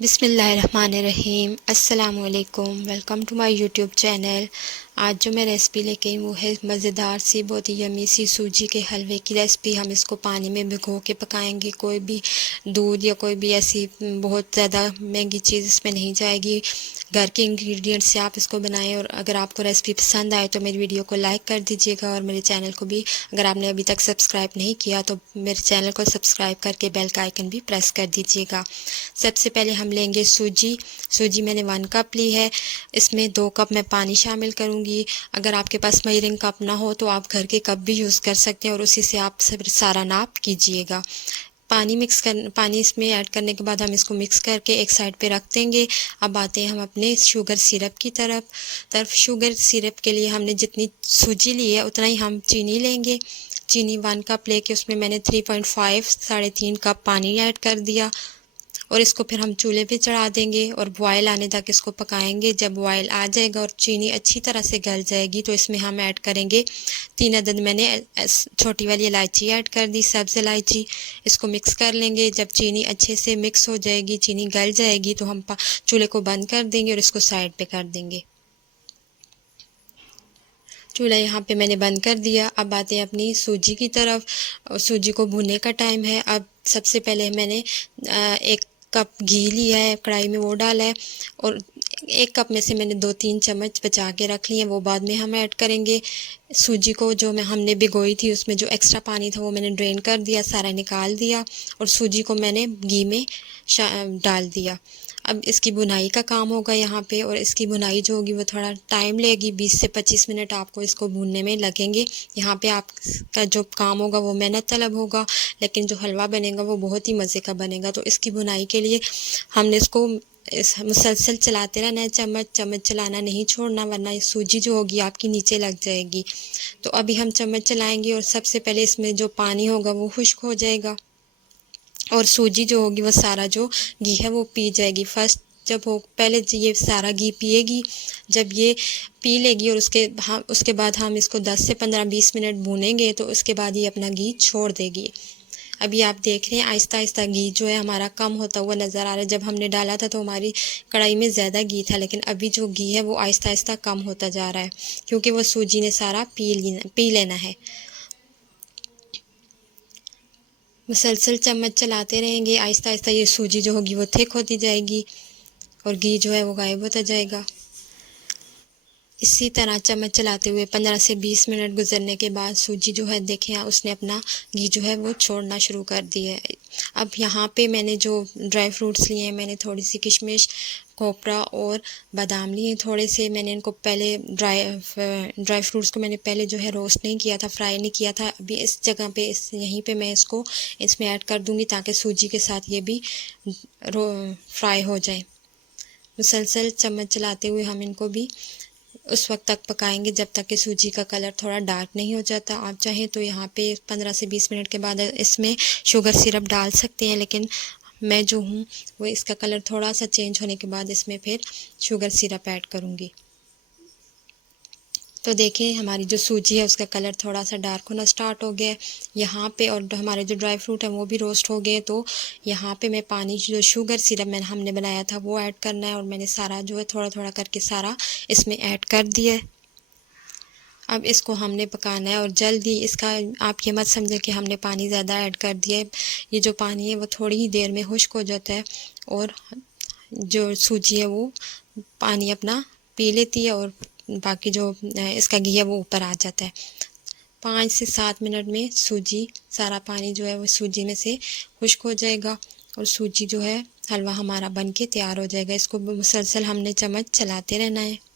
बिस्मिल्लाहिर्रहमानिर्रहीम। अस्सलामुअलैकुम। Welcome to my YouTube channel. आज जो मैं रेसिपी लेके आई वो है मज़ेदार सी बहुत ही यमी सी सूजी के हलवे की रेसिपी। हम इसको पानी में भिगो के पकाएंगे। कोई भी दूध या कोई भी ऐसी बहुत ज़्यादा महंगी चीज़ इसमें नहीं जाएगी। घर के इंग्रेडिएंट्स से आप इसको बनाएं। और अगर आपको रेसिपी पसंद आए तो मेरी वीडियो को लाइक कर दीजिएगा और मेरे चैनल को भी अगर आपने अभी तक सब्सक्राइब नहीं किया तो मेरे चैनल को सब्सक्राइब करके बेल का आइकन भी प्रेस कर दीजिएगा। सबसे पहले हम लेंगे सूजी मैंने 1 कप ली है। इसमें 2 कप मैं पानी शामिल करूंगी। अगर आपके पास मेजरिंग कप ना हो तो आप घर के कप भी यूज़ कर सकते हैं और उसी से आप सारा नाप कीजिएगा। पानी इसमें ऐड करने के बाद हम इसको मिक्स करके एक साइड पे रख देंगे। अब आते हैं हम अपने शुगर सिरप की तरफ शुगर सिरप के लिए हमने जितनी सूजी ली है उतना ही हम चीनी लेंगे। चीनी 1 कप लेके उसमें मैंने 3.5 साढ़े 3 कप पानी ऐड कर दिया और इसको फिर हम चूल्हे पे चढ़ा देंगे और बॉयल आने तक इसको पकाएंगे। जब बॉयल आ जाएगा और चीनी अच्छी तरह से गल जाएगी तो इसमें हम ऐड करेंगे 3 अदद मैंने छोटी वाली इलायची ऐड कर दी, सब्ज़ इलायची। इसको मिक्स कर लेंगे। जब चीनी अच्छे से मिक्स हो जाएगी, चीनी गल जाएगी तो हम चूल्हे को बंद कर देंगे और इसको साइड पे कर देंगे। चूल्हा यहाँ पे मैंने बंद कर दिया। अब आते हैं अपनी सूजी की तरफ। सूजी को भूनने का टाइम है। अब सबसे पहले मैंने 1 कप घी लिया है, कढ़ाई में वो डाला है और 1 कप में से मैंने 2-3 चम्मच बचा के रख लिए हैं, वो बाद में हम ऐड करेंगे। सूजी को जो हमने भिगोई थी उसमें जो एक्स्ट्रा पानी था वो मैंने ड्रेन कर दिया, सारा निकाल दिया और सूजी को मैंने घी में डाल दिया। अब इसकी बुनाई का काम होगा यहाँ पे और इसकी बुनाई जो होगी वो थोड़ा टाइम लेगी। 20 से 25 मिनट आपको इसको भूनने में लगेंगे। यहाँ पे आपका जो काम होगा वो मेहनत तलब होगा, लेकिन जो हलवा बनेगा वो बहुत ही मज़े का बनेगा। तो इसकी बुनाई के लिए हमने इसको मुसलसल चलाते रहना है। चम्मच चलाना नहीं छोड़ना, वरना ये सूजी जो होगी आपकी नीचे लग जाएगी। तो अभी हम चम्मच चलाएंगे और सबसे पहले इसमें जो पानी होगा वो खुश्क हो जाएगा और सूजी जो होगी वो सारा जो घी है वो पी जाएगी। फर्स्ट जब हो पहले ये सारा घी पिएगी। जब ये पी लेगी और उसके बाद हम इसको 10 से 15-20 मिनट भूनेंगे तो उसके बाद ये अपना घी छोड़ देगी। अभी आप देख रहे हैं आहिस्ता आहिस्ता घी जो है हमारा कम होता हुआ नज़र आ रहा है। जब हमने डाला था तो हमारी कढ़ाई में ज़्यादा घी था, लेकिन अभी जो घी है वो आहिस्ता आहिस्ता कम होता जा रहा है क्योंकि वो सूजी ने सारा पी लेना है। मुसलसल चम्मच चलाते रहेंगे। आहिस्ता आहिस्ता ये सूजी जो होगी वो थिक होती जाएगी और घी जो है वो गायब होता जाएगा। इसी तरह चम्मच चलाते हुए 15 से 20 मिनट गुजरने के बाद सूजी जो है देखें उसने अपना घी जो है वो छोड़ना शुरू कर दिया है। अब यहाँ पे मैंने जो ड्राई फ्रूट्स लिए हैं, मैंने थोड़ी सी किशमिश, खोपरा और बादाम लिए थोड़े से। मैंने इनको पहले ड्राई फ्रूट्स को मैंने पहले जो है रोस्ट नहीं किया था, फ्राई नहीं किया था। अभी इस जगह पे यहीं पे मैं इसको इसमें ऐड कर दूँगी ताकि सूजी के साथ ये भी फ्राई हो जाए। मुसलसल चम्मच चलाते हुए हम इनको भी उस वक्त तक पकाएंगे जब तक कि सूजी का कलर थोड़ा डार्क नहीं हो जाता। आप चाहें तो यहाँ पे 15 से 20 मिनट के बाद इसमें शुगर सिरप डाल सकते हैं, लेकिन मैं जो हूँ वो इसका कलर थोड़ा सा चेंज होने के बाद इसमें फिर शुगर सिरप ऐड करूँगी। तो देखें हमारी जो सूजी है उसका कलर थोड़ा सा डार्क होना स्टार्ट हो गया है यहाँ पे, और हमारे जो ड्राई फ्रूट है वो भी रोस्ट हो गए। तो यहाँ पे मैं पानी जो शुगर सिरप हमने बनाया था वो ऐड करना है और मैंने सारा जो है थोड़ा थोड़ा करके सारा इसमें ऐड कर दिया है। अब इसको हमने पकाना है और जल्दी इसका आप ये मत समझें कि हमने पानी ज़्यादा ऐड कर दिया है। ये जो पानी है वो थोड़ी ही देर में खुश्क हो जाता है और जो सूजी है वो पानी अपना पी लेती है और बाकी जो इसका घी है वो ऊपर आ जाता है। 5 से 7 मिनट में सूजी सारा पानी जो है वो सूजी में से खुश्क हो जाएगा और सूजी जो है हलवा हमारा बन के तैयार हो जाएगा। इसको मुसलसल हमने चम्मच चलाते रहना है।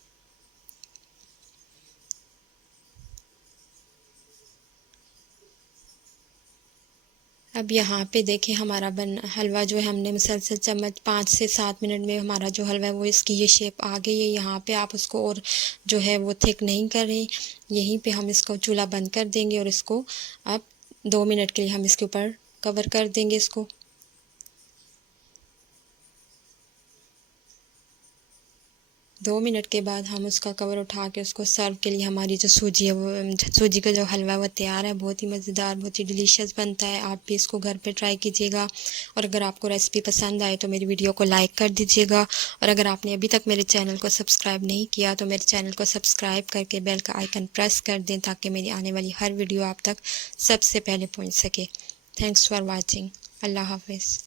अब यहाँ पे देखें हमारा हलवा जो है हमने मुसलसल चम्मच 5 से 7 मिनट में हमारा जो हलवा है वो इसकी ये शेप आ गई है। यहाँ पे आप उसको और जो है वो थिक नहीं करें। यहीं पे हम इसको चूल्हा बंद कर देंगे और इसको अब 2 मिनट के लिए हम इसके ऊपर कवर कर देंगे इसको। 2 मिनट के बाद हम उसका कवर उठा के उसको सर्व के लिए हमारी जो सूजी है वो सूजी का जो हलवा है वो तैयार है। बहुत ही मज़ेदार, बहुत ही डिलीशियस बनता है। आप भी इसको घर पे ट्राई कीजिएगा और अगर आपको रेसिपी पसंद आए तो मेरी वीडियो को लाइक कर दीजिएगा और अगर आपने अभी तक मेरे चैनल को सब्सक्राइब नहीं किया तो मेरे चैनल को सब्सक्राइब करके बेल का आइकन प्रेस कर दें ताकि मेरी आने वाली हर वीडियो आप तक सबसे पहले पहुँच सके। Thanks for watching. अल्लाह हाफिज़।